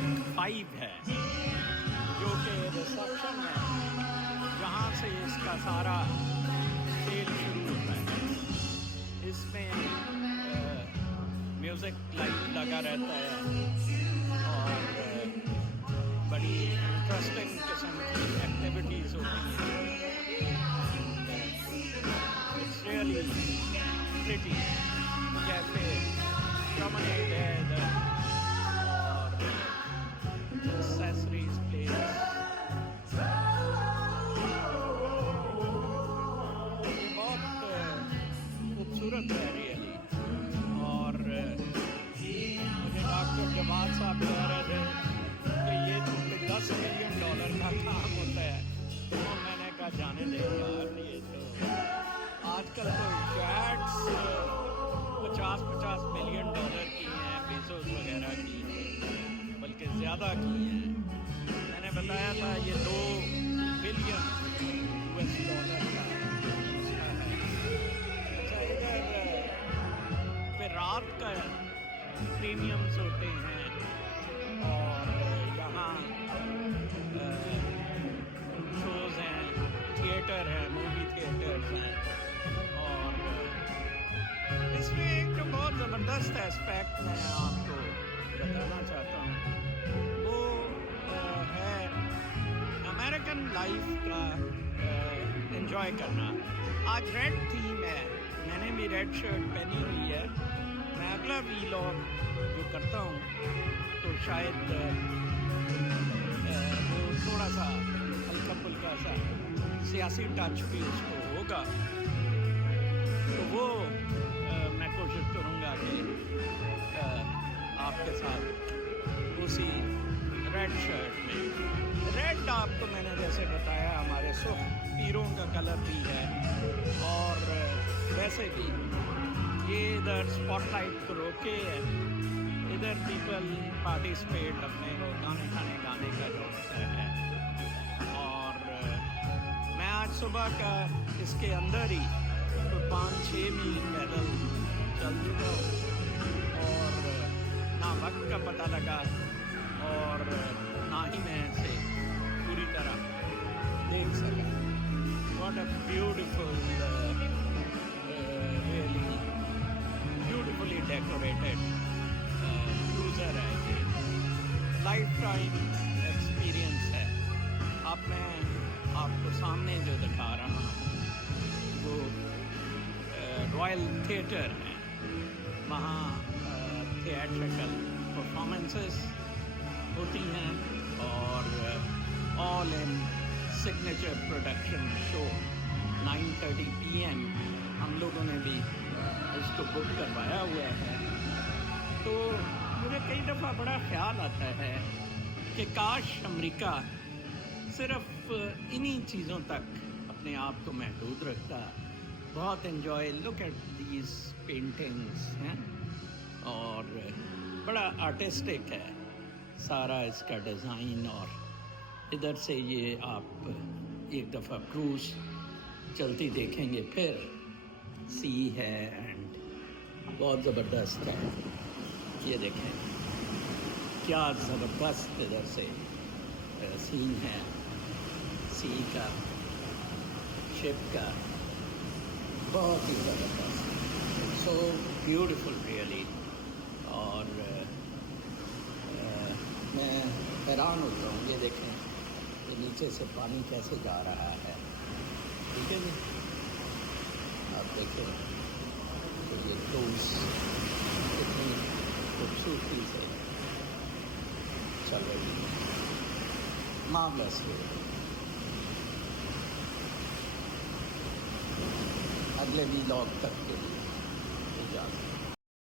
Track 5 है जो कि रिसेप्शन है, जहाँ से इसका सारा खेल शुरू होता है। इसमें म्यूज़िक लाइव लगा रहता है और बड़ी इंटरेस्टिंग किस्म की एक्टिविटीज़ होती हैं। It's really pretty cafe promenade है इधर और एक्सेसरीज प्लेस बहुत खूबसूरत है रियली। और मुझे डॉक्टर जमाल साहब कह रहे थे कि ये तो $10 मिलियन का काम होता है, तो मैंने कहा जाने दे यार, ये तो आजकल तो जैट्स $50 मिलियन की हैं, बेसोस वगैरह की, बल्कि ज़्यादा की हैं। मैंने बताया था ये $2 बिलियन का मसला है। अच्छा, इधर फिर रात का प्रीमियम्स होते हैं और यहाँ शोज़ हैं, थिएटर हैं, मूवी थिएटर्स हैं। और इसमें एक जो बहुत ज़बरदस्त एस्पेक्ट मैं आपको बताना चाहता हूँ वो है अमेरिकन लाइफ का एंजॉय करना। आज रेड थीम है, मैंने भी रेड शर्ट पहनी हुई है। मैं अगला वीलॉग जो करता हूँ तो शायद वो थोड़ा सा हल्का फुल्का सा सियासी टच भी उसको होगा, तो वो मैं कोशिश करूँगा कि आपके साथ उसी रेड शर्ट में, रेड आपको मैंने जैसे बताया हमारे सुख पीरों का कलर भी है। और वैसे भी ये इधर स्पॉटलाइट को रोके है, इधर पीपल पार्टिसिपेट अपने गाने का जो होता है। और मैं आज सुबह का इसके अंदर ही तो 5-6 मील पैदल चल चुका हूँ और ना वक्त का पता लगा और ना ही मैं इसे पूरी तरह देख सका। What a beautiful, really beautifully decorated cruiser है ये, लाइफ टाइम एक्सपीरियंस है। अब मैं आपको सामने जो दिखा रहा हूँ वो रॉयल थिएटर है, वहाँ थिएट्रिकल परफॉर्मेंसेस होती हैं और all in signature production show 9:30 PM हम लोगों ने भी इसको बुक करवाया हुआ है। तो मुझे कई दफ़ा बड़ा ख्याल आता है कि काश अमेरिका सिर्फ इन्हीं चीज़ों तक अपने आप को महदूद रखता। बहुत enjoy, look at these paintings हैं और बड़ा आर्टिस्टिक है सारा इसका डिज़ाइन। और इधर से ये आप एक दफ़ा क्रूज़ चलती देखेंगे, फिर सी है एंड बहुत ज़बरदस्त है। ये देखें क्या ज़बरदस्त इधर से सीन है, सी का, शिप का, बहुत ही ज़बरदस्त, सो ब्यूटीफुल रियली। और मैं हैरान होता हूँ, ये देखें ये नीचे से पानी कैसे जा रहा है, ठीक है जी। आप देखें तो ये क्रूज़ कितनी खूबसूरती से चल रही है, मार्वलस। अगले वीलॉग तक के लिए इजाज़त।